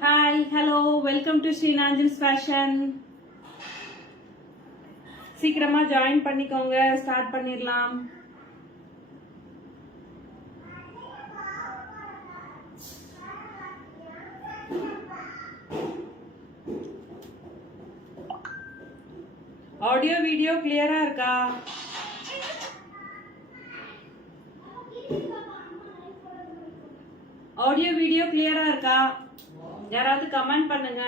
Hi, hello, welcome to Sri Nanjan's Fashion. சீக்கிரமா join பண்ணிக்கோங்க, start பண்ணிடலாம். ஆடியோ வீடியோ கிளியரா இருக்கா? ஆடியோ வீடியோ கிளியரா இருக்கா? யாராவது கமெண்ட் பண்ணுங்க.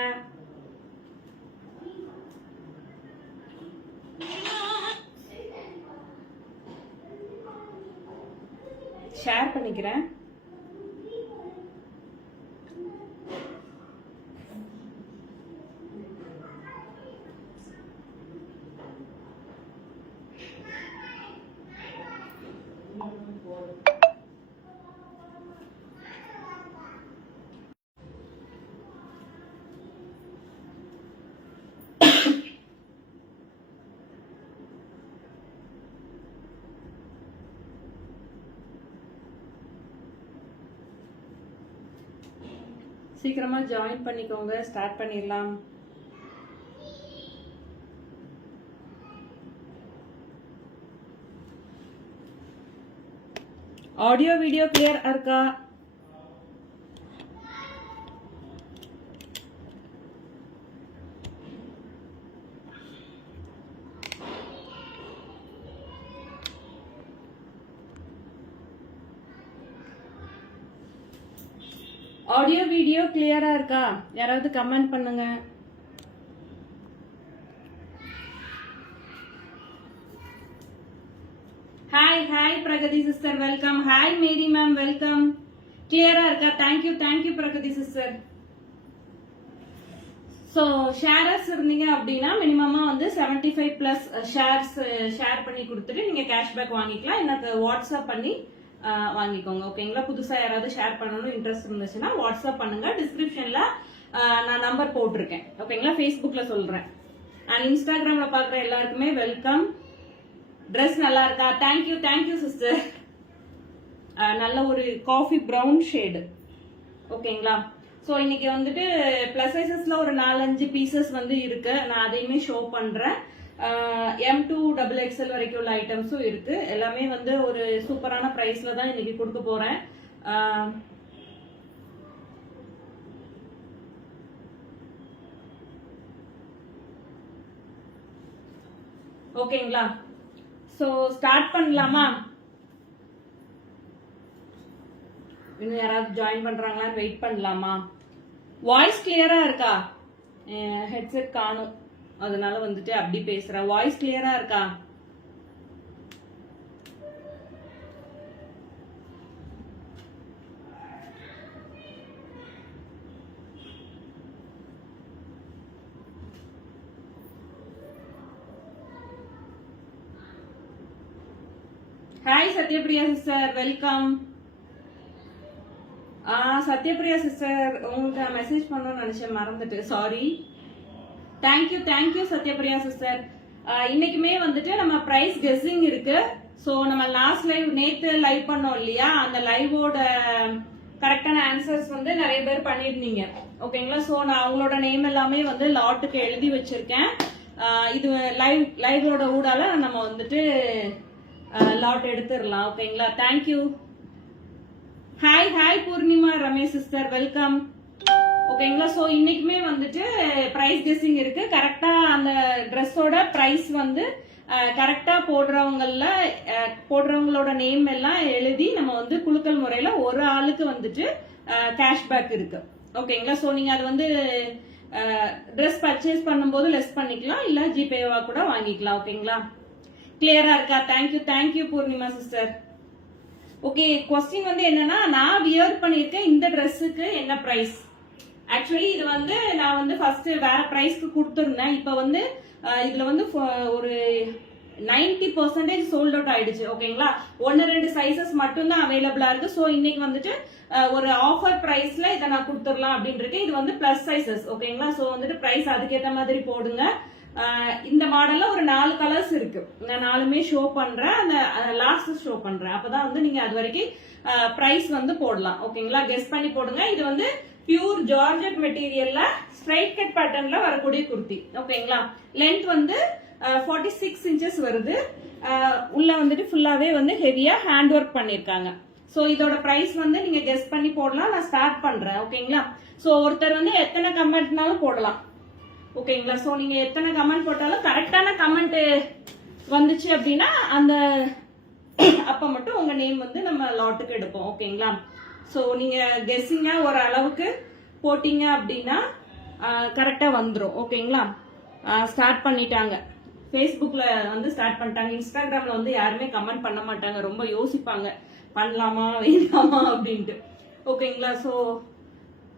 ஷேர் பண்ணிக்கிறேன். சீக்கிரமா ஜாயின் பண்ணிக்கோங்க, ஸ்டார்ட் பண்ணிடலாம். ஆடியோ வீடியோ கிளியர் இருக்கா? ஆடியோ வீடியோ கிளியரா இருக்கா? யாராவது கமெண்ட் பண்ணுங்க. Hi hi Pragathi sister, welcome. Hi Mary ma'am, welcome. கிளியரா இருக்கா? Thank you Pragathi sister. So sharers இருந்தீங்க அப்படின்னா மினிமமா வந்து 75+ ஷேர்ஸ் ஷேர் பண்ணி கொடுத்துட்டு நீங்க கேஷ்பேக் வாங்கிக்கலாம். எனக்கு வாட்ஸ்அப் பண்ணி வாங்கிக்கோங்க, ஓகேங்களா? புதுசா யாராவது ஷேர் பண்ணணும் இன்ட்ரெஸ்ட் இருந்துச்சுன்னா வாட்ஸ்அப் பண்ணுங்க. டிஸ்கிரிப்ஷன்ல நான் நம்பர் போட்டிருக்கேன், ஓகேங்களா? ஃபேஸ்புக்ல சொல்றேன். அண்ட் இன்ஸ்டாகிராம்ல பாக்குற எல்லாருக்குமே வெல்கம். ட்ரெஸ் நல்லா இருக்கா? Thank you sister. நல்ல ஒரு காஃபி ப்ரௌன் ஷேடு, ஓகேங்களா? ஸோ இன்னைக்கு வந்துட்டு பிளஸ் சைசஸ்ல ஒரு 4-5 பீசஸ் வந்து இருக்கு. நான் அதையுமே ஷோ பண்றேன். M2 XXL வரைக்கும் உள்ள ஐட்டம்ஸும் இருக்கு. எல்லாமே வந்து ஒரு சூப்பரான பிரைஸ்ல தான் இன்னைக்கு கொடுக்க போறேன். ஓகேங்களா? சோ ஸ்டார்ட் பண்ணலாமா? இன்னும் யாராவது ஜாயின் பண்றாங்களான்னு வெயிட் பண்ணலாமா? வாய்ஸ் கிளியரா இருக்கா? ஹெட்செட் காணும், அதனால வந்துட்டு அப்படி பேசுறேன். வாய்ஸ் கிளியரா இருக்கா? Hi Sathyapriya sister, welcome. Sathyapriya sister, உங்களுக்கு மெசேஜ் பண்ணணும்னு நினைச்சேன், மறந்துட்டு, சாரி. Thank you Sathyapriya sister. இன்னைக்குமே வந்துட்டு நம்ம பிரைஸ் கெஸ்ஸிங் இருக்கு. ஸோ நம்ம லாஸ்ட் லைவ் நேத்து லைவ் பண்ணோம் இல்லையா, அந்த லைவோட கரெக்டான ஆன்சர்ஸ் வந்து நிறைய பேர் பண்ணிருந்தீங்க, ஓகேங்களா? ஸோ நான் அவங்களோட நேம் எல்லாமே வந்து லாட்டுக்கு எழுதி வச்சிருக்கேன். இது லைவோட ஊடால நம்ம வந்துட்டு லாட் எடுத்துடலாம், ஓகேங்களா? Thank you. Hi Poornima Ramesh sister, welcome, ஓகேங்களா? சோ இன்னைக்குமே வந்துட்டு பிரைஸ் கெஸ்ஸிங் இருக்கு. கரெக்டா அந்த ட்ரெஸ்ஸோட பிரைஸ் வந்து கரெக்டா போடுறவங்களோட நேம் எல்லாம் எழுதி நம்ம வந்து குலுக்கல் முறையில ஒரு ஆளுக்கு வந்துட்டு கேஷ்பேக் இருக்கு, ஓகேங்களா? சோ நீங்க அது வந்து ட்ரெஸ் பர்ச்சேஸ் பண்ணும்போது லெஸ் பண்ணிக்கலாம், இல்ல ஜிபேவா கூட வாங்கிக்கலாம், ஓகேங்களா? கிளியரா இருக்கா? Thank you Poornima sister. Okay, question வந்து என்னன்னா, நான் வியர் பண்ணிருக்கேன் இந்த ட்ரெஸ்ஸுக்கு என்ன பிரைஸ்? ஆக்சுவலி இது வந்து நான் வந்து ஃபர்ஸ்ட் வேற பிரைஸ்க்கு கொடுத்துருந்தேன். இப்ப வந்து இதுல வந்து ஒரு 90% சோல்ட் அவுட் ஆயிடுச்சு, ஓகேங்களா? 1-2 சைசஸ் மட்டும் தான் அவைலபிளா இருக்கு. சோ இன்னைக்கு வந்துட்டு ஒரு ஆஃபர் பிரைஸ்ல இதை நான் கொடுத்துடலாம் அப்படின்னு இருக்கேன். இது வந்து பிளஸ் சைசஸ், ஓகேங்களா? சோ வந்துட்டு பிரைஸ் அதுக்கேற்ற மாதிரி போடுங்க. இந்த மாடல்ல ஒரு 4 கலர்ஸ் இருக்கு. நான் 4மே ஷோ பண்றேன், அந்த லாஸ்ட் ஷோ பண்றேன். அப்பதான் வந்து நீங்க அது வரைக்கும் பிரைஸ் வந்து போடலாம், ஓகேங்களா? கெஸ் பண்ணி போடுங்க. இது வந்து பியூர் ஜார்ஜெட் மெட்டீரியல்ல ஸ்ட்ரைட் கட் பேட்டர்ன்ல வரக்கூடிய குர்த்தி. ஓகேங்களா, லென்த் வந்து 46 inches வருது. உள்ள வந்துட்டு ஃபுல்லாவே வந்து ஹெவியா ஹேண்ட் ஒர்க் பண்ணிருக்காங்க. சோ இதோட பிரைஸ் வந்து நீங்க கெஸ் பண்ணி போடலாம். நான் ஸ்டார்ட் பண்றேன். ஓகேங்களா, சோ ஒருத்தர் வந்து எத்தனை கமெண்ட்னாலும் போடலாம். ஓகேங்களா, சோ நீங்க எத்தனை கமெண்ட் போட்டாலும் கரெக்டான கமெண்ட் வந்துச்சு அப்படின்னா அந்த அப்ப மட்டும் உங்க நேம் வந்து நம்ம லாட்டுக்கு எடுப்போம். ஓகேங்களா, சோ நீங்க கெஸ்ஸிங்கா ஒரு அளவுக்கு போட்டீங்க அப்படின்னா கரெக்டா வந்துடும். ஓகேங்களா, ஸ்டார்ட் பண்ணிட்டாங்க. ஃபேஸ்புக்ல வந்து ஸ்டார்ட் பண்ணிட்டாங்க. இன்ஸ்டாகிராம்ல வந்து யாருமே கமெண்ட் பண்ண மாட்டாங்க, ரொம்ப யோசிப்பாங்க பண்ணலாமா வேண்டாமா அப்படின்ட்டு. ஓகேங்களா, ஸோ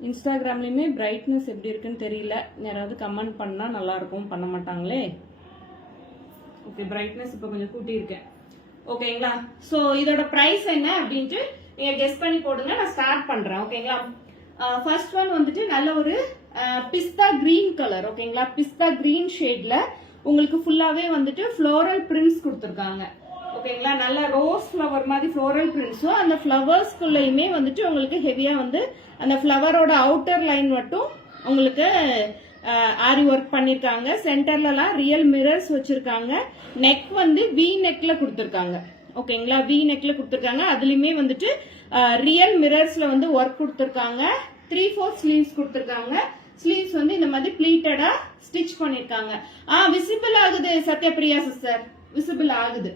இன்ஸ்டாகிராம்லயுமே பிரைட்னஸ் எப்படி இருக்குன்னு தெரியல. யாராவது கமெண்ட் பண்ணா நல்லா இருக்கும், பண்ண மாட்டாங்களே. ஓகே, பிரைட்னஸ் இப்போ கொஞ்சம் கூட்டி இருக்கேன். ஓகேங்களா, ஸோ இதோட பிரைஸ் என்ன அப்படின்ட்டு நீங்க கெஸ் பண்ணி போடுங்க. நான் ஸ்டார்ட் பண்றேன். ஓகேங்களா, ஃபர்ஸ்ட் ஒன் வந்துட்டு நல்ல ஒரு பிஸ்தா கிரீன் கலர். ஓகேங்களா, பிஸ்தா கிரீன் ஷேட்ல உங்களுக்கு ஃபுல்லாவே வந்துட்டு ஃப்ளோரல் பிரிண்ட்ஸ் கொடுத்துருக்காங்க. ஓகேங்களா, நல்ல ரோஸ் ஃப்ளவர் மாதிரி ஃப்ளோரல் பிரிண்ட்ஸும் அந்த ஃப்ளவர்ஸ்குள்ளயுமே வந்துட்டு உங்களுக்கு ஹெவியா வந்து அந்த ஃப்ளவரோட அவுட்டர் லைன் மட்டும் உங்களுக்கு ஆரி ஒர்க் பண்ணிருக்காங்க. சென்டர்லலாம் ரியல் மிரர்ஸ் வச்சிருக்காங்க. நெக் வந்து வி நெக்ல கொடுத்துருக்காங்க. ஓகேங்களா, வி நெக்ல கொடுத்துருக்காங்க. அதுலயுமே வந்துட்டு ரியல் மிரர்ஸ்ல வந்து ஒர்க் கொடுத்துருக்காங்க. 3/4 ஸ்லீவ்ஸ் கொடுத்துருக்காங்க. ஸ்லீவ்ஸ் வந்து இந்த மாதிரி பிளீட்டடா ஸ்டிச் பண்ணிருக்காங்க. விசிபிள் ஆகுது சத்யபிரியா சிஸ்டர், விசிபிள் ஆகுது.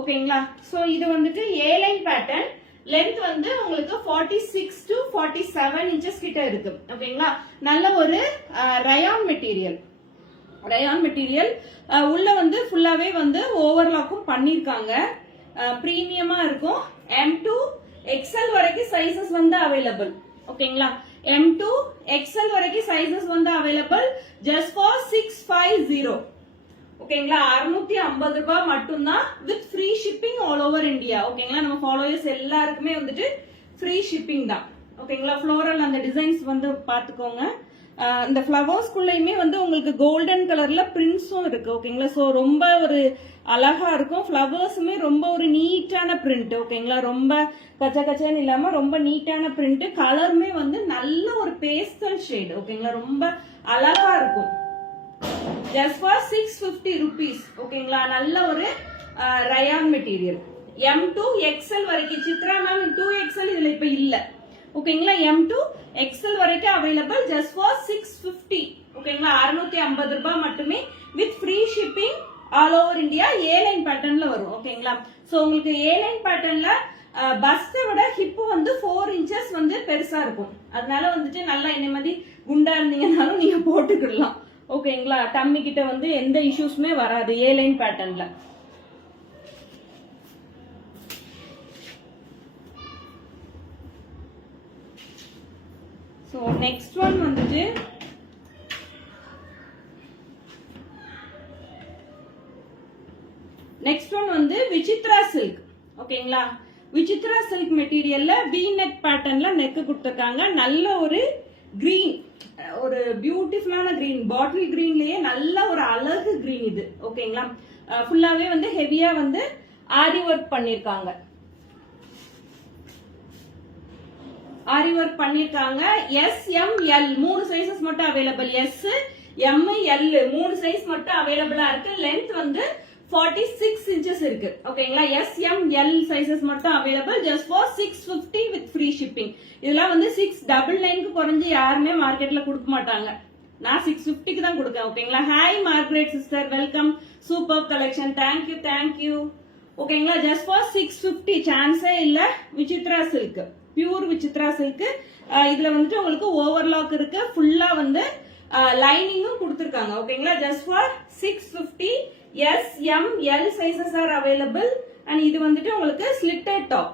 ஓகேங்களா, சோ இது வந்துட்டு ஏலைன் பேட்டர்ன். லென்த் வந்து உங்களுக்கு 46 to 47 inches கிட்ட இருக்கு. ஓகேங்களா, நல்ல ஒரு ரயான் மெட்டீரியல். ரயான் மெட்டீரியல் உள்ள வந்து ஃபுல்லாவே வந்து ஓவர்லாக்கும் பண்ணிருக்காங்க. பிரீமியமா இருக்கும். M2 XL வரைக்கும் சைசஸ் வந்து அவைலபிள். ஓகேங்களா, M2 XL வரைக்கும் சைசஸ் வந்து அவைலபிள். Just for 650. ஓகேங்களா, 650 ரூபாய் மட்டும்தான் with free shipping all over India. ஓகேங்களா, நம்ம ஃபாலோவர்ஸ் எல்லாருக்குமே வந்துட்டு ஃப்ரீ ஷிப்பிங் தான். ஓகேங்களா, ஃப்ளோரல் அந்த டிசைன்ஸ் வந்து பாத்துக்கோங்க. இந்த ஃப்ளவர்ஸ்குள்ளயுமே வந்து உங்களுக்கு கோல்டன் கலர்ல பிரிண்ட்ஸும் இருக்கு. ஓகேங்களா, சோ ரொம்ப ஒரு அழகா இருக்கும். ஃப்ளவர்ஸுமே ரொம்ப ஒரு நீட்டான பிரிண்ட். ஓகேங்களா, ரொம்ப கச்ச கச்சன்னு இல்லாம ரொம்ப நீட்டான பிரிண்ட். கலருமே வந்து நல்ல ஒரு பேஸ்டல் ஷேட். ஓகேங்களா, ரொம்ப அழகா இருக்கும். Just for 650 rupees. ஓகேங்களா, நல்ல ஒரு ரயான் மெட்டீரியல். M2 XL வரைக்கும். சித்ரா மேம் 2XL இதுல இப்ப இல்ல. ஓகேங்களா, M2 XL வரைக்கும் அவைலபிள். Just for 650. ஓகேங்களா, 650 ரூபாய் மட்டுமே with free shipping all over India. A line பேட்டர்ன்ல வரும். ஓகேங்களா, சோ உங்களுக்கு ஏலைன் பேட்டர்ன்ல பஸ்ட விட ஹிப் வந்து 4 inches வந்து பெருசா இருக்கும். அதனால வந்துட்டு நல்லா என்ன மாதிரி குண்டா இருந்தீங்கன்னாலும் நீங்க போட்டுக்கிடலாம். ஓகேங்களா, டம்மி கிட்ட வந்து எந்த இஷ்யூஸ்மே வராது ஏலைன் பேட்டர்ன்ல. சோ நெக்ஸ்ட் ஒன் வந்துட்டு விசித்ரா சில்க். ஓகேங்களா, விசித்ரா சில்க் மெட்டீரியல்ல வி நெக் பேட்டர்ன்ல நெக் கொடுத்திருக்காங்க. நல்ல ஒரு கிரீன், ஒரு பியூட்டிஃபுல்லான கிரீன், பாட்டில் கிரீன்லயே நல்ல ஒரு அழகு கிரீன் இது. ஓகேங்களா, ஃபுல்லாவே வந்து ஹெவியா வந்து ஆரி ஒர்க் பண்ணிருக்காங்க. ஆரி ஒர்க் பண்ணிருக்காங்க. S, M, L 3 சைசஸ் மட்டும் available. S, M, L 3 size மட்டும் அவைலபிளா இருக்கு. லென்த் வந்து 46 inches இருக்கு. ஓகேங்களா, S, M, L சைசஸ் மட்டும் available. Just for 650 with free shipping. இதெல்லாம் வந்து 699க்கு குறைஞ்சு யாருமே மார்க்கெட்ல கொடுக்க மாட்டாங்க. நான் 650க்கு தான் கொடுக்கேன். ஓகேங்களா, hi Margaret sister, welcome. Super collection, thank you thank you. ஓகேங்களா, ஜஸ்ட் ஃபார் 650. சான்ஸே இல்ல. Vichitra silk, pure Vichitra silk. இதுல வந்துட்டு உங்களுக்கு ஓவர்லாக் இருக்கு. ஃபுல்லா வந்து லைனிங்கும் கொடுத்திருக்காங்க. ஓகேங்களா, just for 650. S, M, L sizes are available. And இது வந்துட்டு உங்களுக்கு ஸ்லிட்டட் டாப்.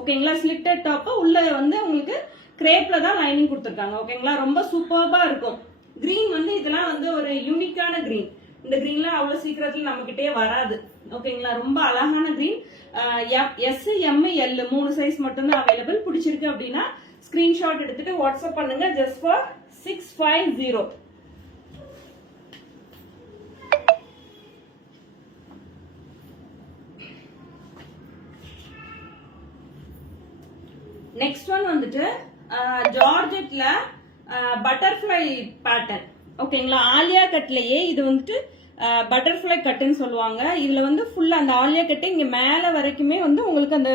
ஓகேங்களா, ஸ்லிட்டட் டாப். உள்ள வந்து உங்களுக்கு கிரேப்ல தான் லைனிங் கொடுத்திருக்காங்க. ஓகேங்களா, ரொம்ப சூப்பர்பா இருக்கும். கிரீன் வந்து இதெல்லாம் வந்து ஒரு யூனிக்கான கிரீன். இந்த கிரீன்லாம் அவ்வளவு சீக்கிரத்துல நம்ம கிட்டே வராது. ஓகேங்களா, ரொம்ப அழகான green. S, M, L 3 size மட்டும் தான் அவைலபிள். பிடிச்சிருக்கு அப்படின்னா ஸ்கிரீன்ஷாட் எடுத்துட்டு வாட்ஸ்அப் பண்ணுங்க. Just for 650. நெக்ஸ்ட் ஒன் வந்துட்டு ஜார்ஜெட்ல பட்டர்ஃப்ளை பேட்டர்ன். ஓகேங்களா, ஆலியா கட்லயே இது வந்துட்டு பட்டர்ஃப்ளை கட்டுன்னு சொல்லுவாங்க. இதுல வந்து ஃபுல்லா அந்த ஆலியா கட்டு இங்க மேல வரைக்குமே வந்து உங்களுக்கு அந்த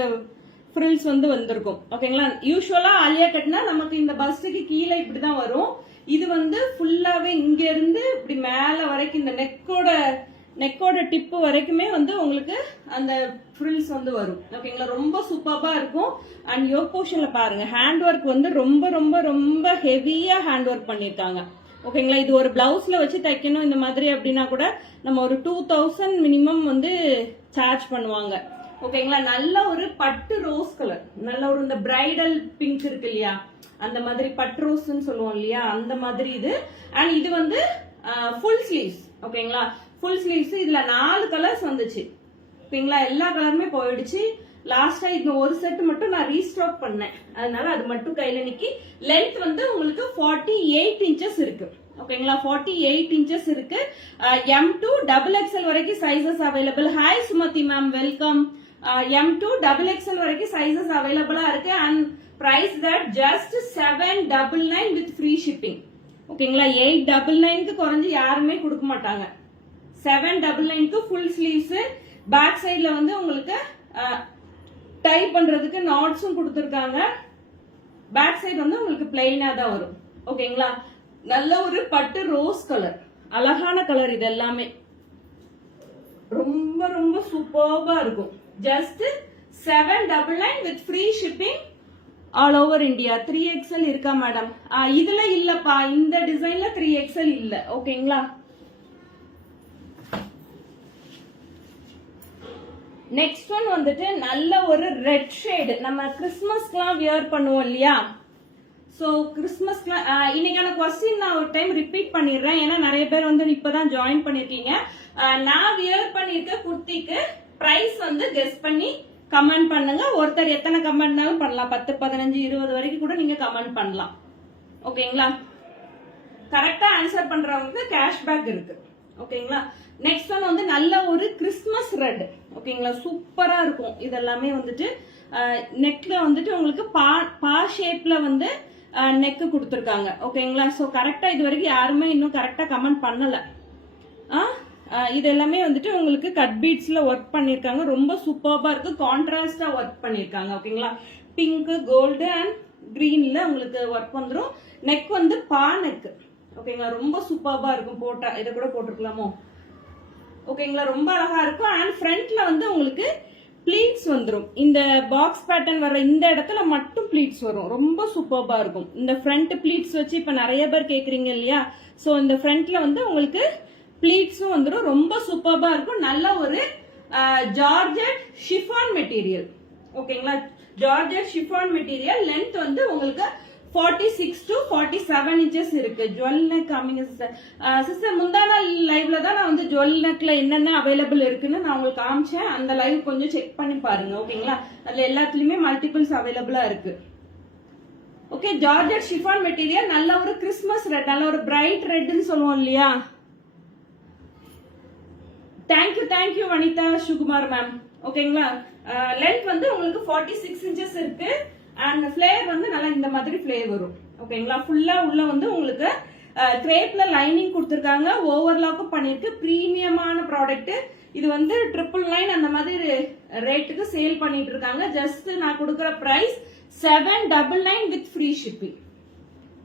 ஃப்ரில்ஸ் வந்து வந்திருக்கும். ஓகேங்களா, யூஸ்வலா ஆலியா கட்னா நமக்கு இந்த பஸ்டுக்கு கீழே இப்படிதான் வரும். இது வந்து ஃபுல்லாவே இங்க இருந்து இப்படி மேல வரைக்கும் இந்த நெக்கோட டிப்பு வரைக்குமே வந்து உங்களுக்கு அந்த ஃப்ரில்ஸ் வந்து வரும். ஓகேங்களா, ரொம்ப சூப்பர்பா இருக்கும். அண்ட் யோக் போர்ஷன்ல பாருங்க, ஹேண்ட் ஒர்க் வந்து ரொம்ப ரொம்ப ரொம்ப ஹெவியா ஹேண்ட் ஒர்க் பண்ணிருக்காங்க. ஓகேங்களா, இது ஒரு பிளவுஸ்ல வச்சு தைக்கணும் இந்த மாதிரி அப்படின்னா கூட நம்ம ஒரு 2000 மினிமம் வந்து சார்ஜ் பண்ணுவாங்க. ஓகேங்களா, நல்ல ஒரு பட்டு ரோஸ் கலர், நல்ல ஒரு இந்த பிரைடல் பிங்க் இருக்கு இல்லையா, அந்த மாதிரி பட்டு ரோஸ்ன்னு சொல்லுவோம் இல்லையா, அந்த மாதிரி இது. அண்ட் இது வந்து ஃபுல் ஸ்லீவ்ஸ். ஓகேங்களா, ஃபுல் ஸ்லீவ்ஸ். இதுல 4 கலர்ஸ் வந்துச்சு. ஓகேங்களா, எல்லா கலருமே போயிடுச்சு. லாஸ்டா இந்த ஒரு செட் மட்டும் நான் ரீஸ்டாக் பண்ணேன், அதனால அது மட்டும் கையில நிக்கி. லென்த் வந்து உங்களுக்கு 48 இன்ச்சஸ் இருக்கு. ஓகேங்களா, 48 இன்ச்சஸ் இருக்கு. M2 XXL வரைக்கும் sizes available. Hi Sumathi ma'am, welcome. M2 XXL வரைக்கும் சைசஸ் அவைலபிளா இருக்கு. And price that just 799 with free shipping. ஓகேங்களா, 899க்கு குறைஞ்சு யாருமே கொடுக்க மாட்டாங்க. 799க்கு ஃபுல் ஸ்லீவ்ஸ். பேக் சைட்ல வந்து உங்களுக்கு டை பண்றதுக்கு நாட்ஸும் கொடுத்துருக்காங்க. பேக் சைடு வந்து உங்களுக்கு பிளைனா தான் வரும். ஓகேங்களா, நல்ல ஒரு பட்டு ரோஸ் கலர், அழகான கலர். இது எல்லாமே ரொம்ப ரொம்ப சூப்பர்பா இருக்கும். Just 799 with free shipping all over India. 3XL இருக்கா மேடம்? இதுல இல்லப்பா, இந்த டிசைன்ல 3XL இல்ல. ஓகேங்களா, நெக்ஸ்ட் ஒன் வந்துட்டு நல்ல ஒரு ரெட் ஷேடு. நம்ம கிறிஸ்மஸ்க்குலாம் வியர் பண்ணுவோம் இல்லையா, சோ கிறிஸ்மஸ்க்குலாம் இன்னைக்கான கொஸ்டின் நான் ஒரு டைம் ரிப்பீட் பண்ணிடுறேன், ஏன்னா நிறைய பேர் வந்து இப்பதான் ஜாயின் பண்ணிருக்கீங்க. நான் வியர் பண்ணிருக்க குர்த்திக்கு பிரைஸ் வந்து கெஸ் பண்ணி கமெண்ட் பண்ணுங்க. ஒருத்தர் எத்தனை கமெண்ட்னாலும் பண்ணலாம், 10, 15, 20 வரைக்கும் கூட நீங்க கமெண்ட் பண்ணலாம். ஓகேங்களா, கரெக்டா ஆன்சர் பண்றவங்களுக்கு கேஷ்பேக் இருக்கு. ஓகேங்களா, நெக்ஸ்ட் ஒன் வந்து நல்ல ஒரு கிறிஸ்மஸ் ரெட். ஓகேங்களா, சூப்பரா இருக்கும். இதெல்லாமே வந்துட்டு நெக்ல வந்துட்டு உங்களுக்கு பா ஷேப்ல வந்து நெக் கொடுத்துருக்காங்க. ஓகேங்களா, சோ கரெக்டா இது வரைக்கும் யாருமே இன்னும் கரெக்டா கமெண்ட் பண்ணல. இது எல்லாமே வந்துட்டு உங்களுக்கு கட் பீட்ஸ்ல ஒர்க் பண்ணிருக்காங்க. ரொம்ப சூப்பர்பா இருக்கு, கான்ட்ராஸ்டா ஒர்க் பண்ணிருக்காங்க. ஓகேங்களா, பிங்க், கோல்டு அண்ட் கிரீன்ல உங்களுக்கு ஒர்க் வந்துடும். நெக் வந்து பா நெக். ஓகேங்களா, ரொம்ப சூப்பர்பா இருக்கும். போட்டா இதை கூட போட்டிருக்கலாமோ. ஓகேங்களா, ரொம்ப அழகா இருக்கும். அண்ட் ஃப்ரண்ட்ல வந்து உங்களுக்கு ப்ளீட்ஸ் வந்துடும். இந்த பாக்ஸ் பேட்டர்ன் வர்ற இந்த இடத்துல மட்டும் ப்ளீட்ஸ் வரும். ரொம்ப சூப்பர்பா இருக்கும். இந்த ஃப்ரண்ட் ப்ளீட்ஸ் வச்சு இப்ப நிறைய பேர் கேக்குறீங்க இல்லையா, சோ இந்த ஃப்ரண்ட்ல வந்து உங்களுக்கு ப்ளீட்ஸும் வந்துடும். ரொம்ப சூப்பர்பா இருக்கும். நல்ல ஒரு ஜார்ஜெட் ஷிஃபான் மெட்டீரியல். ஓகேங்களா, ஜார்ஜெட் ஷிஃபான் மெட்டீரியல். லென்த் வந்து உங்களுக்கு 46 to 47 inches இருக்கு. ஜுவல் நெக் காமிங்க சிஸ்டர். சிஸ்டர் முந்தான லைவ்ல தான் நான் வந்து ஜுவல் நெக்ல என்னென்ன அவைலபிள் இருக்குன்னு நான் உங்களுக்கு காமிச்சேன். அந்த லைவ் கொஞ்சம் செக் பண்ணி பாருங்க. ஓகேங்களா, அதுல எல்லாத்துலயுமே மல்டிபிள்ஸ் அவைலபிளா இருக்கு. Okay, georgette chiffon material. நல்ல ஒரு கிறிஸ்மஸ் ரெட், நல்ல ஒரு பிரைட் ரெட்னு சொல்லுவோம் இல்லையா. Thank you Vanitha Sukumar ma'am. ஓகேங்களா, லென்த் வந்து உங்களுக்கு 46 inches இருக்கு. அண்ட் ஃபிளேர் வந்து நல்லா இந்த மாதிரி ஃபிளேர் வரும். ஓகேங்களா, ஃபுல்லா உள்ள வந்து உங்களுக்கு கிரேப்ல லைனிங் கொடுத்துருக்காங்க. ஓவர்லாக்கும் பண்ணிருக்கு. பிரீமியமான ப்ராடக்ட் இது. வந்து 999 அந்த மாதிரி ரேட்டுக்கு சேல் பண்ணிட்டு இருக்காங்க. ஜஸ்ட் நான் கொடுக்குற பிரைஸ் 799 வித் ஃப்ரீ ஷிப்பிங்.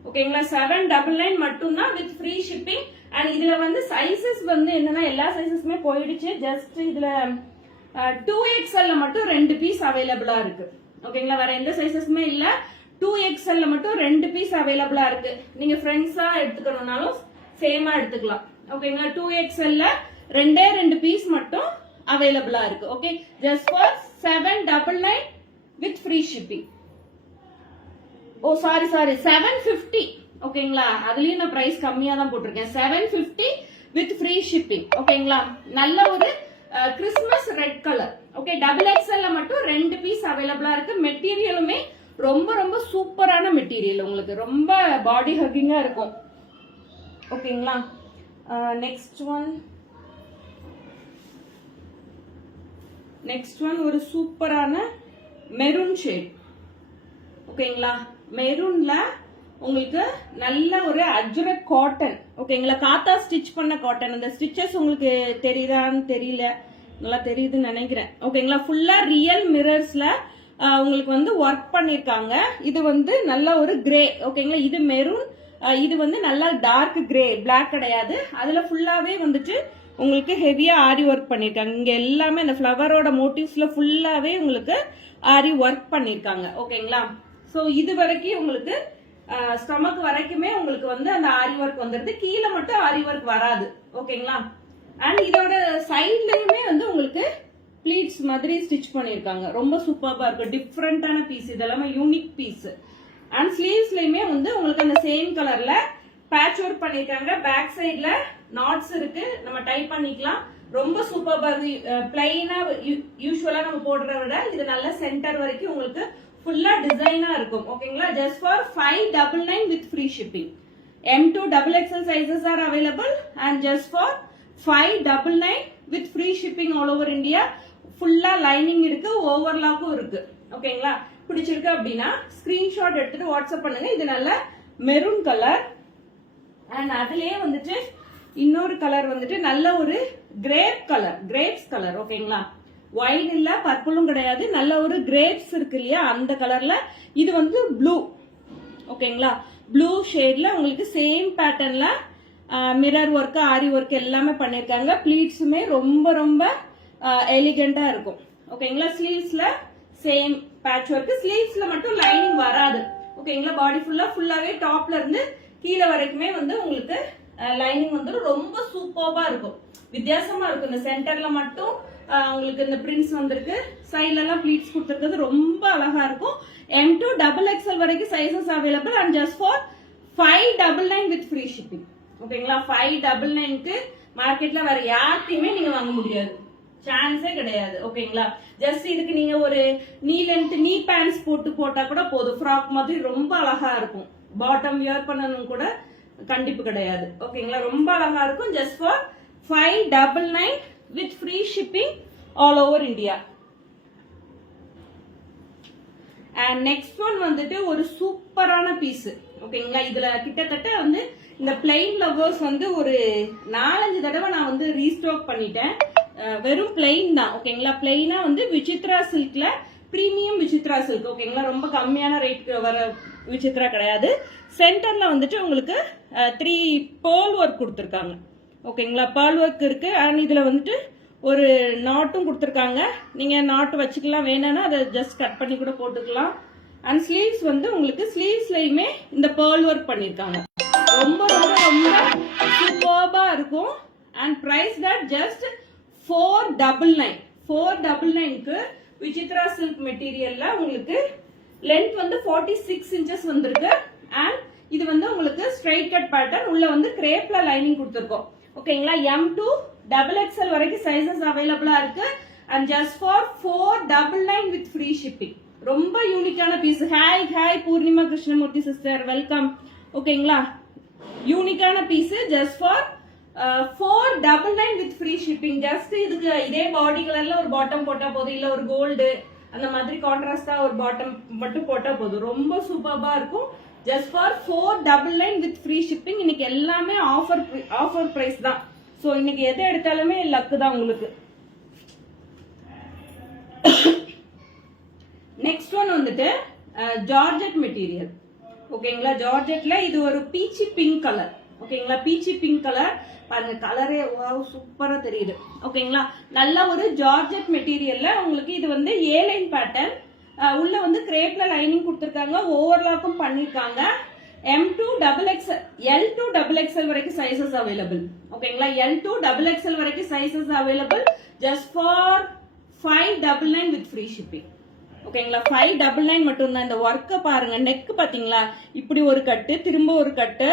ஓகேங்களா, 799 மட்டும்தான் வித் ஃப்ரீ ஷிப்பிங். அண்ட் இதுல வந்து சைசஸ் வந்து என்னன்னா எல்லா சைசஸுமே போயிடுச்சு. ஜஸ்ட் இதுல 2XL மட்டும் 2 பீஸ் அவைலபிளா இருக்கு. ஓகேங்களா, வேற எந்த சைசஸுமே இல்ல. 2XL மட்டும் 2 பீஸ் அவைலபிளா இருக்கு. நீங்க ஃப்ரெண்ட்ஸா எடுத்துக்கணும்னாலும் சேமா எடுத்துக்கலாம். ஓகேங்களா, 2XL 2 பீஸ் மட்டும் அவைலபிளா இருக்கு. Okay, just for 799 with free shipping. Oh sorry 750. ஓகேங்களா, அதுலயும் நான் பிரைஸ் கம்மியா தான் போட்டிருக்கேன். 750 வித் ஃப்ரீ ஷிப்பிங். ஓகேங்களா, நல்ல ஒரு Christmas red colour. Okay, XXL மட்டும் 2 பீஸ் அவைலபிளா இருக்கு. மெட்டீரியலுமே ரொம்ப ரொம்ப சூப்பரான மெட்டீரியல். உங்களுக்கு ரொம்ப பாடி ஹக்கிங்கா இருக்கும். ஓகேங்களா, நெக்ஸ்ட் ஒன் ஒரு சூப்பரான மெரூன் ஷேட். ஓகேங்களா, மெரூன்ல உங்களுக்கு நல்ல ஒரு அஜ்ரக் காட்டன், ஓகேங்களா, காத்தா ஸ்டிச் பண்ண காட்டன். அந்த ஸ்டிச்சஸ் உங்களுக்கு தெரியுதான்னு தெரியல, நல்லா தெரியுதுன்னு நினைக்கிறேன், ஓகேங்களா. ஃபுல்லா ரியல் மிரர்ஸ்ல உங்களுக்கு வந்து ஒர்க் பண்ணிருக்காங்க. இது வந்து நல்ல ஒரு கிரே, ஓகேங்களா. இது மெரூன், இது வந்து நல்லா டார்க் கிரே, பிளாக் கிடையாது. அதுல ஃபுல்லாவே வந்துட்டு உங்களுக்கு ஹெவியா ஆரி ஒர்க் பண்ணிருக்காங்க. இங்க எல்லாமே அந்த ஃபிளவரோட மோட்டிவ்ஸ்ல ஃபுல்லாவே உங்களுக்கு ஆரி ஒர்க் பண்ணிருக்காங்க, ஓகேங்களா. சோ இது வரைக்கும் உங்களுக்கு ஸ்டொமக் வரைக்குமே உங்களுக்கு வந்து அந்த ஆரி ஒர்க் வந்துருது. கீழே மட்டும் ஆரி ஒர்க் வராது, ஓகேங்களா. அண்ட் இதோட சைட்லயுமே வந்து உங்களுக்கு ப்ளீட்ஸ் மாதிரி ஸ்டிச் பண்ணிருக்காங்க. ரொம்ப சூப்பர்பா இருக்கு, டிஃப்ரெண்டான பீஸ், இதெல்லாமே யூனிக் பீஸ். அண்ட் ஸ்லீவ்ஸ்லயுமே வந்து உங்களுக்கு அந்த சேம் கலர்ல பேட்ச் ஒர்க் பண்ணிருக்காங்க. பேக் சைட்ல நாட்ஸ் இருக்கு, நம்ம டைப் பண்ணிக்கலாம். ரொம்ப சூப்பர்பா இருக்கு. பிளைனா யூஸ்வலா நம்ம போடுறத விட இது நல்ல சென்டர் வரைக்கும் உங்களுக்கு ஃபுல்லா டிசைனா இருக்கும், ஓகேங்களா. Just for 599 with free shipping. M2 XXL sizes are available and just for 599 with free shipping all over India. ஃபுல்லா லைனிங் இருக்கு, ஓவர்லாக்கும் இருக்கு, ஓகேங்களா. பிடிச்சிருக்கு அப்படின்னா ஸ்கிரீன்ஷாட் எடுத்துட்டு வாட்ஸ்அப் பண்ணுங்க. இது நல்ல மெரூன் கலர். அண்ட் அதுலயே வந்துட்டு இன்னொரு கலர் வந்துட்டு நல்ல ஒரு கிரேப் கலர், கிரேப்ஸ் கலர், ஓகேங்களா. ஒயிட் இல்ல, பர்பிளும் கிடையாது, நல்ல ஒரு கிரேப்ஸ் இருக்கு இல்லையா, அந்த கலர்ல. இது வந்து ப்ளூ, ஓகேங்களா. ப்ளூ ஷேட்ல உங்களுக்கு சேம் பேட்டர்ன்ல மிரர் ஒர்க், ஆரி ஒர்க் எல்லாமே பண்ணிருக்காங்க. ப்ளீட்ஸுமே ரொம்ப ரொம்ப எலிகண்டா இருக்கும், ஓகேங்களா. ஸ்லீவ்ஸ்ல சேம் பேட்ச் ஒர்க், ஸ்லீவ்ஸ்ல மட்டும் லைனிங் வராது, ஓகேங்களா. பாடி ஃபுல்லாவே டாப்ல இருந்து கீழே வரைக்குமே வந்து உங்களுக்கு லைனிங் வந்து ரொம்ப சூப்பர்பா இருக்கும், வித்தியாசமா இருக்கும். இந்த சென்டர்ல மட்டும் உங்களுக்கு இந்த பிரிண்ட்ஸ் வந்திருக்கு, சைட்ல எல்லாம் ப்ளீட்ஸ் கொடுத்துருக்கிறது ரொம்ப அழகா இருக்கும். M2 XXL வரைக்கும் sizes available and just for 599 with free shipping, ஓகேங்களா. 599க்கு மார்க்கெட்ல வேற யார்ட்டையுமே நீங்க வாங்க முடியாது, சான்ஸே கிடையாது, ஓகேங்களா. ஜஸ்ட் இதுக்கு நீங்க ஒரு நீ லென்த் நீ பேண்ட்ஸ் போட்டா கூட போதும், ஃப்ராக் மாதிரி ரொம்ப அழகா இருக்கும். பாட்டம் வியர் பண்ணணும் கூட கண்டிப்பு கிடையாது, ஓகேங்களா. ரொம்ப அழகா இருக்கும். Just for 599 with free shipping all over India. And next one வந்துட்டு ஒரு சூப்பரான பீஸ், ஓகேங்களா. இதுல கிட்டத்தட்ட வந்து இந்த பிளைன் லவ்வர்ஸ் வந்து ஒரு 4-5 தடவை நான் வந்து ரீஸ்டாக் பண்ணிட்டேன். வெறும் பிளைன் தான், ஓகேங்களா. பிளைனா வந்து விசித்ரா சில்க்ல பிரீமியம் விசித்ரா சில்க், ஓகேங்களா. ரொம்ப கம்மியான ரேட்க்கு வர விசித்ரா கிடையாது. சென்டர்ல வந்துட்டு உங்களுக்கு 3 பேர்ல் ஒர்க் கொடுத்துருக்காங்க, ஓகேங்களா. பேர்ல் ஒர்க் இருக்கு. அண்ட் இதுல வந்துட்டு ஒரு நாட்டும் கொடுத்துருக்காங்க. நீங்க நாட் வச்சுக்கலாம், வேணும்னா அதை ஜஸ்ட் கட் பண்ணி கூட போட்டுக்கலாம். அண்ட் ஸ்லீவ்ஸ் வந்து உங்களுக்கு ஸ்லீவ்ஸ்லயுமே இந்த பேர்ல் ஒர்க் பண்ணிருக்காங்க. ரொம்ப ரொம்ப ரொம்ப சூப்பர்பா இருக்கும். And price that just 499. 499க்கு விசித்ரா சில்க் மெட்டீரியல்ல உங்களுக்கு லென்த் வந்து 46 inches வந்திருக்கு. அண்ட் இது வந்து உங்களுக்கு ஸ்ட்ரைட் கட் பேட்டர்ன், உள்ள வந்து கிரேப்ல லைனிங் கொடுத்துருக்கோம், ஓகேங்களா. M2 XXL வரைக்கும் சைசஸ் அவைலபிளா இருக்கு. And just for 499 with free shipping. ரொம்ப யூனிக்கான piece. Hi Poornima Krishnamoorthy sister, welcome, ஓகேங்களா. யூனிக்கான piece just for 499 with free shipping. Just இதுக்கு இதே பாடி கலர்ல ஒரு பாட்டம் போட்டா போதும், இல்ல ஒரு கோல்டு அந்த மாதிரி கான்ட்ராஸ்டா ஒரு பாட்டம் மட்டும் போட்டா போதும், ரொம்ப சூப்பர்பா இருக்கும். Just for 499 with free shipping. இன்னைக்கு எல்லாமே ஆஃபர் பிரைஸ் தான். சோ இன்னைக்கு எதை எடுத்தாலுமே லக்கு தான் உங்களுக்கு. நெக்ஸ்ட் ஒன் வந்துட்டு ஜார்ஜெட் மெட்டீரியல், ஓகேங்களா. ஜார்ஜெட்ல இது ஒரு பீச்சி பிங்க் கலர், ஓகேங்களா. பீச்சி பிங்க் கலர் பாருங்க, கலரே வாவ் சூப்பரா தெரியுது, ஓகேங்களா. நல்ல ஒரு ஜார்ஜெட் மெட்டீரியல்ல உங்களுக்கு இது வந்து A-லைன் பேட்டர்ன், உள்ள வந்து கிரேப்ல லைனிங் கொடுத்துருக்காங்க, ஓவர்லாக்கும் பண்ணிருக்காங்க. M2 XXL L2 XXL வரைக்கும் சைசஸ் அவைலபிள், ஓகேங்களா. L2 XXL வரைக்கும் sizes available. Just for 599 with free shipping, ஓகேங்களா. 599 மட்டும் தான். இந்த ஒர்க்க பாருங்க, நெக் பாத்தீங்களா, இப்படி ஒரு கட்டு, திரும்ப ஒரு கட்டு,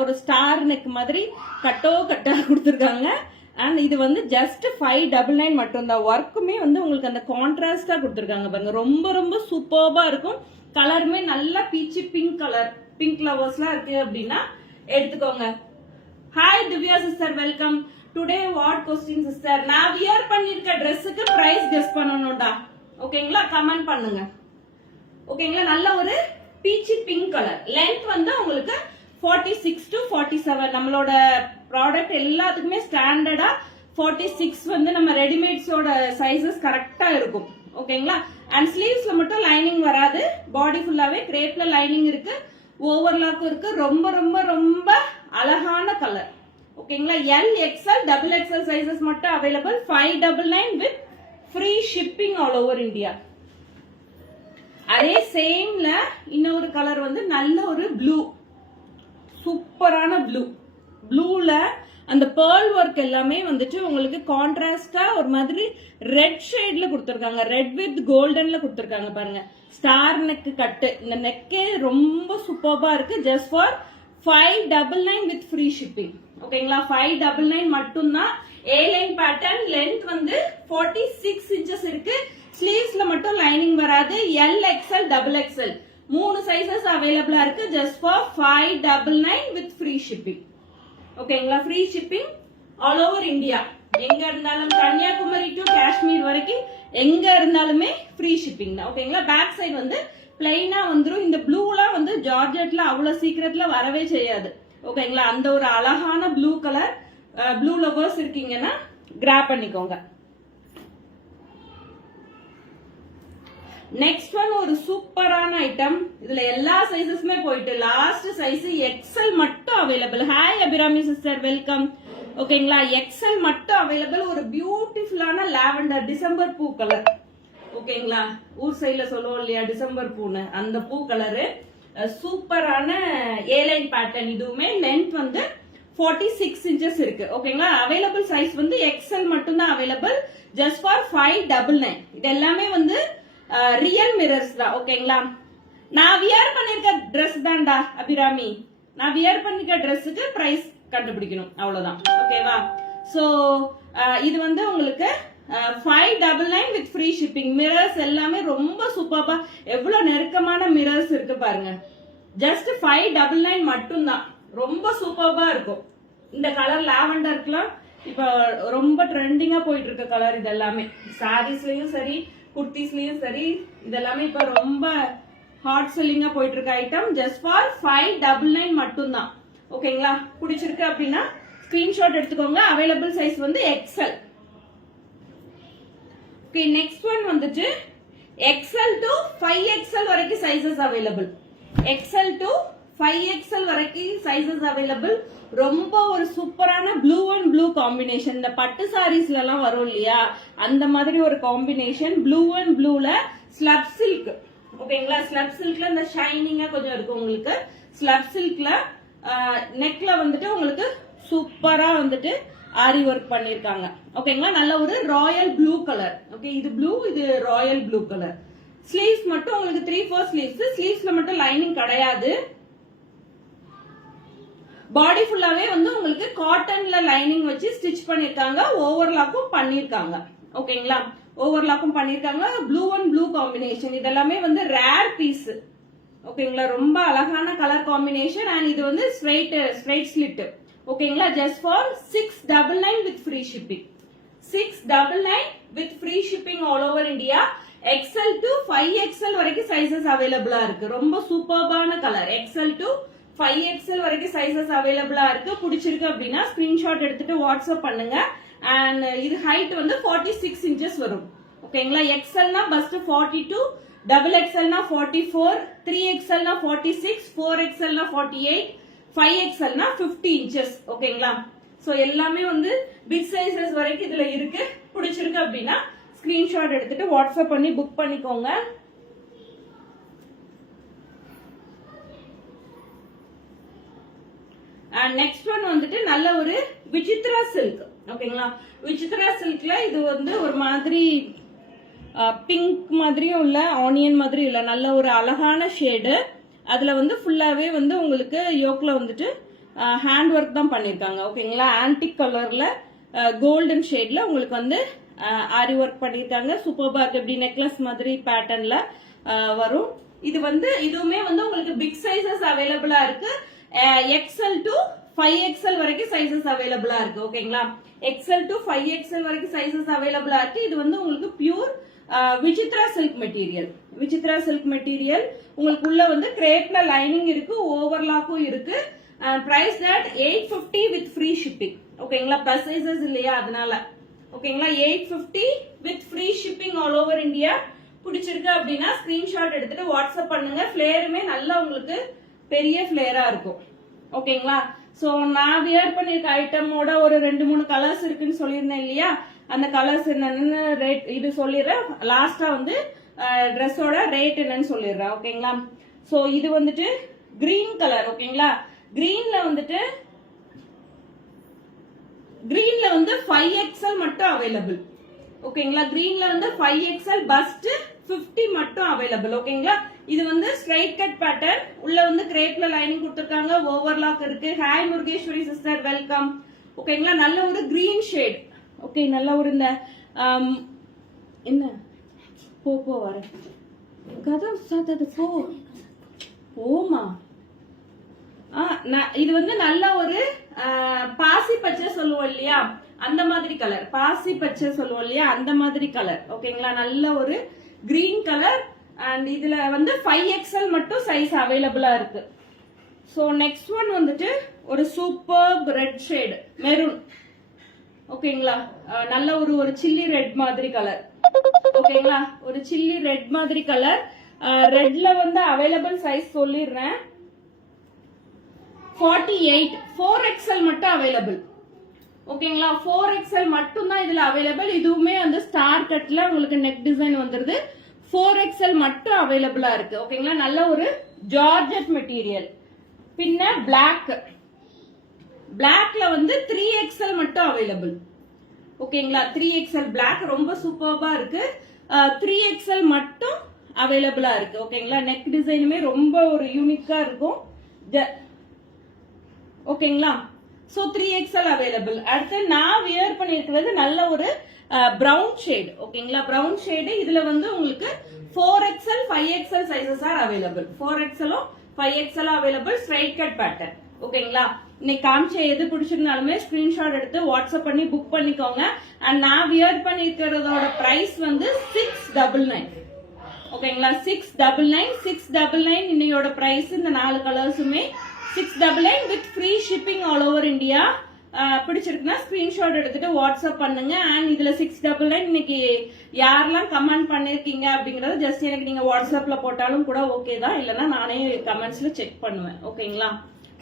ஒரு ஸ்டார் நெக் மாதிரி கட்டா கொடுத்துருக்காங்க. அண்ட் இது வந்து ஜஸ்ட் 599 மட்டும் தான். ஒர்க்குமே வந்து உங்களுக்கு அந்த கான்ட்ராஸ்டா கொடுத்துருக்காங்க பாருங்க, ரொம்ப ரொம்ப சூப்பர்பா இருக்கும். கலருமே நல்ல பீச்சி பிங்க் கலர், பிங்க் லவர்ஸ்லாம் இருக்கு அப்படின்னா எடுத்துக்கோங்க. Hi Divya sister, welcome. Today what question sister? நான் வியர் பண்ணிருக்க ட்ரெஸ்ஸுக்கு பிரைஸ் கெஸ் பண்ணணும்டா, ஓகேங்களா. கமெண்ட் பண்ணுங்க, ஓகேங்களா. நல்ல ஒரு பீச்சி பிங்க் கலர். லென்த் வந்து உங்களுக்கு 46 to 47. நம்மளோட ப்ராடக்ட் எல்லாத்துக்குமே ஸ்டாண்டர்டா 46 வந்து நம்ம ரெடிமேட்ஸோட சைஸஸ் கரெக்டா இருக்கும். ஓகேங்களா? அண்ட் ஸ்லீவ்ஸ்ல மட்டும் லைனிங் வராது. பாடி ஃபுல்லாவே கிரேப்ல லைனிங் இருக்கு, ஓவர்லாக்கும் இருக்கு. ரொம்ப ரொம்ப ரொம்ப அழகான கலர். ஓகேங்களா? L XL double XL sizes மட்டும் available. 599 with free shipping all over India. அதே சேம்ல இன்னொரு கலர் வந்து நல்ல ஒரு ப்ளூ, சூப்பரான ப்ளூ. ப்ளூல அந்த பேர்ல் ஒர்க் எல்லாமே வந்துட்டு உங்களுக்கு கான்ட்ராஸ்டா ஒரு மாதிரி ரெட் ஷேட்ல கொடுத்திருக்காங்க. ரெட் வித் கோல்டன்ல கொடுத்திருக்காங்க பாருங்க. ஸ்டார் நெக் கட்டு. இந்த நெக்கே ரொம்ப சூப்பர்பா இருக்கு. Just for 599 with free shipping. ஓகேங்களா? 599 மட்டும்தான். ஏ லைன் பேட்டர்ன். லென்த் வந்து 46 இன்ச்சஸ் இருக்கு. ஸ்லீவ்ஸ்ல மட்டும் லைனிங் வராது. L XL double XL 3 sizes அவைலபிளா இருக்கு. Just for 599 with free shipping. ஓகேங்களா? Free shipping all over India. எங்க இருந்தாலும் கன்னியாகுமரி டு காஷ்மீர் வரைக்கும் எங்க இருந்தாலுமே ஃப்ரீ ஷிப்பிங் தான். ஓகேங்களா? பேக் சைடு வந்து பிளைனா வந்துரும். இந்த ப்ளூலாம் வந்து ஜார்ஜெட்ல அவ்வளவு சீக்கிரத்துல வரவே செய்யாது. ஓகேங்களா? அந்த ஒரு அழகான ப்ளூ கலர். ப்ளூ லவர்ஸ் இருக்கீங்கன்னா கிராப் பண்ணிக்கோங்க. நெக்ஸ்ட் ஒன் ஒரு சூப்பரான ஐட்டம். இதுல எல்லா சைசஸுமே போயிட்டு லாஸ்ட் சைஸ் எக்ஸ்எல் மட்டும் available. Hi Abirami sister, welcome. ஓகேங்களா? எக்ஸ்எல் மட்டும் அவைலபிள். ஒரு பியூட்டிஃபுல்லான லாவெண்டர் டிசம்பர் பூ கலர். ஓகேங்களா? ஊர் சைட்ல சொல்லுவோம் இல்லையா டிசம்பர் பூன்னு, அந்த பூ கலரு. சூப்பரான ஏ லைன் பேட்டர்ன். இதுவுமே லென்த் வந்து 46 இன்ச்சஸ் இருக்கு. ஓகேங்களா? அவைலபிள் சைஸ் வந்து எக்ஸ்எல் மட்டும் தான் அவைலபிள். Just for 599. இது எல்லாமே வந்து ரியல் மிரர்ஸ் தான். ஓகேங்களா? நான் வியர் பண்ணிருக்க ட்ரெஸ் தான்டா அபிராமி. நான் வியர் பண்ணிருக்க ட்ரெஸ்ஸுக்கு பிரைஸ் கண்டுபிடிக்கணும், அவ்வளவுதான். ஓகேவா? சோ இது வந்து உங்களுக்கு 599 வித் ஃப்ரீ ஷிப்பிங். மிரர்ஸ் எல்லாமே ரொம்ப சூப்பர்பா, எவ்வளவு நெருக்கமான மிரர்ஸ் இருக்கு பாருங்க. ஜஸ்ட் 599 மட்டும் தான். ரொம்ப சூப்பர்பா இருக்கும். இந்த கலர் லாவெண்டர்க்குலாம் இப்ப ரொம்ப ட்ரெண்டிங்கா போயிட்டு இருக்க கலர். இது எல்லாமே சாரீஸ்லயும் சரி, குர்த்திஸ்லயும் சரி, இதெல்லாமே இப்ப ரொம்ப ஹாட் செல்லிங்கா போயிட்டு இருக்க ஐட்டம். ஜஸ்ட் ஃபார் 599 மட்டும் தான். ஓகேங்களா? பிடிச்சிருக்கு அப்படின்னா ஸ்கிரீன்ஷாட் எடுத்துக்கோங்க. அவைலபிள் சைஸ் வந்து எக்ஸ்எல். ஓகே, நெக்ஸ்ட் ஒன் வந்துட்டு எக்ஸ்எல் டு 5XL வரைக்கும் sizes available. XL to 5XL வரைக்கும் சைசஸ் அவைலபிள். ரொம்ப ஒரு சூப்பரான ப்ளூ அண்ட் ப்ளூ காம்பினேஷன். இந்த பட்டு சாரீஸ்ல எல்லாம் வரும் இல்லையா, அந்த மாதிரி ஒரு காம்பினேஷன். ப்ளூ அண்ட் ப்ளூல ஸ்லப் சில்க். ஓகேங்களா? ஸ்லப் சில்க்ல இந்த ஷைனிங்கா கொஞ்சம் இருக்கும் உங்களுக்கு. ஸ்லப் சில்க்ல நெக்ல வந்துட்டு உங்களுக்கு சூப்பரா வந்துட்டு ஆரி ஒர்க் பண்ணிருக்காங்க. ஓகேங்களா? நல்ல ஒரு ராயல் ப்ளூ கலர். ஓகே, இது ப்ளூ, இது ராயல் ப்ளூ கலர். ஸ்லீவ்ஸ் மட்டும் உங்களுக்கு 3/4 ஸ்லீவ்ஸ். ஸ்லீவ்ஸ்ல மட்டும் லைனிங் கிடையாது. பாடி ஃபுல்லாவே வந்து உங்களுக்கு காட்டன்ல லைனிங் வச்சு ஸ்டிச் பண்ணிருக்காங்க. ஓவர்லாக்கும் பண்ணிருக்காங்க. ஓகேங்களா? ஓவர்லாக்கும் பண்ணிருக்காங்க. Blue and blue combination. இதெல்லாமே வந்து ரேர் பீஸ். ஓகேங்களா? ரொம்ப அழகான கலர் காம்பினேஷன். அண்ட் இது வந்து ஸ்ட்ரைட் ஸ்லிட். ஓகேங்களா? Just for 699 with free shipping. 699 with free shipping all over India. XL to 5XL வரைக்கும் சைசஸ் அவைலபிளா இருக்கு. ரொம்ப சூப்பர்பான கலர். எக்ஸ்எல் டு 5XL வரைக்கும் சைசஸ் அவைலபிளா இருக்கு. பிடிச்சிருக்கு அப்படின்னா ஸ்கிரீன்ஷாட் எடுத்துட்டு வாட்ஸ்அப் பண்ணுங்க. அண்ட் இது ஹைட் வந்து 46 இன்ச்சஸ் வரும். ஓகேங்களா? எக்ஸ்எல்னா பஸ்ட் 42, டபுள் எக்ஸ்எல்னா 44, 3XLனா 46, 4XLனா 48, 5XLனா 50 இன்ச்சஸ். ஓகேங்களா? சோ எல்லாமே வந்து பிக் சைசஸ் வரைக்கும் இதுல இருக்கு. பிடிச்சிருக்கு அப்படின்னா ஸ்கிரீன்ஷாட் எடுத்துட்டு வாட்ஸ்அப் பண்ணி புக் பண்ணிக்கோங்க. நெக்ஸ்ட் ஒன் வந்துட்டு நல்ல ஒரு விசித்ரா சில்க். ஓகேங்களா? விசித்ரா சில்க்ல இது வந்து ஒரு மாதிரி பிங்க் மாதிரியும் இல்ல, ஆனியன் மாதிரியும் இல்ல, நல்ல ஒரு அழகான ஷேடு. அதுல வந்து ஃபுல்லாவே வந்து உங்களுக்கு யோக்ல வந்துட்டு ஹேண்ட் ஒர்க் தான் பண்ணிருக்காங்க. ஓகேங்களா? ஆன்டிக் கலர்ல கோல்டன் ஷேட்ல உங்களுக்கு வந்து ஆரி ஒர்க் பண்ணிருக்காங்க. சூப்பர்பா இருக்கு. இப்படி நெக்லஸ் மாதிரி பேட்டர்ன்ல வரும். இது வந்து இதுவுமே வந்து உங்களுக்கு பிக் சைசஸ் அவைலபிளா இருக்கு. எக்ஸ்எல் டு 5XL வரைக்கும் சைசஸ் அவைலபிளா இருக்கு. ஓகேங்களா? எக்ஸ்எல் டு 5XL வரைக்கும் சைசஸ் அவைலபிளா இருக்கு. இது வந்து உங்களுக்கு pure Vichitra silk material. Vichitra silk material உங்களுக்குள்ள வந்து கிரேப்ல லைனிங் இருக்கு, ஓவர்லாக்கும் இருக்கு. Price that 850 with free shipping. ஓகேங்களா, பிளஸ் சைசஸ் இல்லையா அதனால. ஓகேங்களா, 850 with free shipping all over India. பிடிச்சிருக்கு அப்படின்னா ஸ்கிரீன்ஷாட் எடுத்துட்டு வாட்ஸ்அப் பண்ணுங்க. ஃபிளேருமே நல்லா உங்களுக்கு பெரிய ஃபிளேரா இருக்கும். ஓகேங்களா, சோ நான் வியர் பண்ணிருக்க ஐட்டமோட ஒரு 2-3 கலர்ஸ் இருக்குன்னு சொல்லியிருந்தேன் இல்லையா, அந்த கலர்ஸ் என்னன்னு ரேட் இது சொல்லிடுறேன். லாஸ்டா வந்து ட்ரெஸ்ஸோட ரேட் என்னன்னு சொல்லிடுறேன். ஓகேங்களா, சோ இது வந்துட்டு கிரீன் கலர். ஓகேங்களா, கிரீன்ல வந்து 5XL மட்டும் அவைலபிள். ஓகேங்களா, கிரீன்ல வந்து 5XL பஸ்ட் 50 மட்டும் அவைலபிள். ஓகேங்களா, இது வந்து ஸ்ட்ரைட் கட் பேட்டர்ன், உள்ள வந்து கிரேப்ல லைனிங் கொடுத்திருக்காங்க, ஓவர்லாக் இருக்கு. Hi Murugeswari sister, welcome. ஓகேங்களா, நல்ல ஒரு கிரீன் ஷேட். ஓகே, நல்ல ஒரு இந்த என்ன போ வர கதை சாத்தது போமா. இது வந்து நல்ல ஒரு பாசி பச்சை சொல்லுவோம் இல்லையா, அந்த மாதிரி கலர். பாசி பச்சை சொல்லுவோம் இல்லையா, அந்த மாதிரி கலர். ஓகேங்களா, நல்ல ஒரு கிரீன் கலர். அண்ட் இதுல வந்து 5XL மட்டும் சைஸ் அவைலபிளா இருக்கு. சோ நெக்ஸ்ட் ஒன் வந்துட்டு ஒரு சூப்பர் ரெட் ஷேட் மெரூன். ஓகேங்களா, நல்ல ஒரு சில்லி ரெட் மாதிரி கலர். ஓகேங்களா, ஒரு சில்லி ரெட் மாதிரி கலர். ரெட்ல வந்து அவைலபிள் சைஸ் சொல்லிடுறேன், 48. 4XL மட்டும் அவைலபிள். ஓகேங்களா, 4XL மட்டும் தான் இதுல அவைலபிள். இதுவுமே வந்து ஸ்டார் கட்ல உங்களுக்கு நெக் டிசைன் வந்துருது. 4XL மட்டும் அவைலபிளா இருக்கு. ஓகேங்களா, நல்ல ஒரு ஜார்ஜெட் மெட்டீரியல். பின்ன பிளாக்ல வந்து 3XL மட்டும் அவைலபிள். ஓகேங்களா, 3XL பிளாக் ரொம்ப சூப்பர்பா இருக்கு. 3XL மட்டும் அவைலபிளா இருக்கு. ஓகேங்களா, நெக் டிசைனுமே ரொம்ப ஒரு யூனிக்கா இருக்கும். ஓகேங்களா, சோ 3XL அவைலபிள். அடுத்து நான் வியர் பண்ணிருக்கிறது நல்ல ஒரு பிரவுன் ஷேட். ஓகேங்களா, பிரவுன் ஷேடு. இதுல வந்து உங்களுக்கு 4XL 5XL sizes are available. 4XL 5XL available. Straight cut pattern. ஓகேங்களா, இன்னைக்கு காமிச்ச எது பிடிச்சிருந்தாலுமே ஸ்கிரீன்ஷாட் எடுத்து வாட்ஸ்அப் பண்ணி புக் பண்ணிக்கோங்க. அண்ட் நான் வியர் பண்ணிருக்கிறதோட பிரைஸ் வந்து 699. ஓகேங்களா, 699 இன்னையோட பிரைஸ். இந்த 4 கலர்ஸுமே 699 with free shipping all over India. பிடிச்சிருக்குன்னா ஸ்கிரீன்ஷாட் எடுத்துட்டு வாட்ஸ்அப் பண்ணுங்க. அண்ட் இதுல 699 இன்னைக்கு யாரெல்லாம் கமெண்ட் பண்ணிருக்கீங்க அப்படிங்கறத ஜஸ்ட் எனக்கு நீங்க வாட்ஸ்அப்ல போட்டாலும் கூட ஓகே தான், இல்லைன்னா நானே கமெண்ட்ஸ்ல செக் பண்ணுவேன். ஓகேங்களா,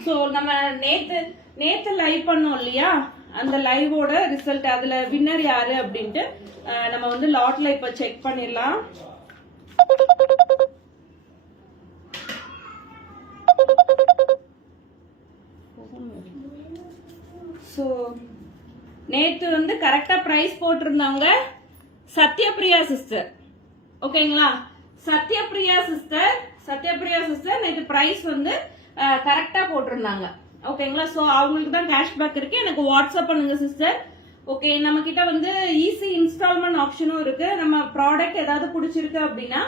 சோ நம்ம நேத்து லைவ் பண்ணோம் இல்லையா, அந்த லைவோட ரிசல்ட், அதுல வின்னர் யாரு அப்படின்ட்டு நம்ம வந்து லாட்ல இப்ப செக் பண்ணிடலாம். சோ நேத்து வந்து கரெக்டா பிரைஸ் போட்டிருந்தவங்க சத்யபிரியா சிஸ்டர். ஓகேங்களா, சத்யபிரியா சிஸ்டர் நேத்து பிரைஸ் வந்து கரெக்டா போட்டிருந்தாங்க. ஓகேங்களா, சோ அவங்களுக்கு தான் கேஷ்பேக் இருக்கு. எனக்கு வாட்ஸ்அப் பண்ணுங்க சிஸ்டர். ஓகே, நம்ம கிட்ட வந்து ஈஸி இன்ஸ்டால்மெண்ட் ஆப்ஷனும் இருக்கு. நம்ம ப்ராடக்ட் ஏதாவது பிடிச்சிருக்கு அப்படின்னா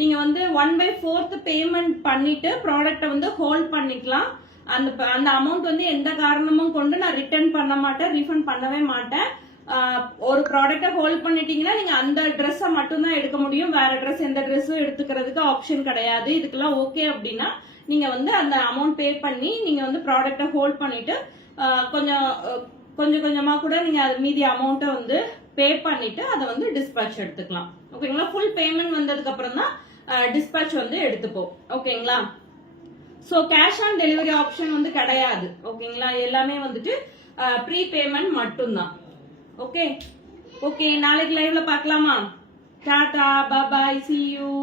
நீங்க வந்து 1/4 பேமெண்ட் பண்ணிட்டு ப்ராடக்ட வந்து ஹோல்ட் பண்ணிக்கலாம். அந்த அமௌண்ட் வந்து எந்த காரணமும் கொண்டு நான் ரிட்டர்ன் பண்ண மாட்டேன், ரீஃபண்ட் பண்ணவே மாட்டேன். ஒரு ப்ராடக்ட ஹோல்ட் பண்ணிட்டீங்கன்னா நீங்க அந்த ட்ரெஸ்ஸை மட்டும் தான் எடுக்க முடியும். வேற ட்ரெஸ் எந்த ட்ரெஸ்ஸும் எடுத்துக்கிறதுக்கு ஆப்ஷன் கிடையாது. இதுக்கெல்லாம் ஓகே அப்படின்னா நீங்க வந்து அந்த அமௌண்ட் பே பண்ணி நீங்க வந்து ப்ராடக்ட ஹோல்ட் பண்ணிட்டு கொஞ்சமா கூட நீங்க மீதி அமௌண்ட்டை வந்து பே பண்ணிட்டு அதை வந்து டிஸ்பேட்ச் எடுத்துக்கலாம். ஓகேங்களா, ஃபுல் பேமெண்ட் வந்ததுக்கு அப்புறம் தான் டிஸ்பேட்ச் வந்து எடுத்துப்போம். ஓகேங்களா, so cash on delivery option வந்து கிடையாது. ஓகேங்களா, எல்லாமே வந்துட்டு ப்ரீ பேமெண்ட் மட்டும்தான். ஓகே, நாளைக்கு லைவ்ல பார்க்கலாமா? டாடா, பாய், see you.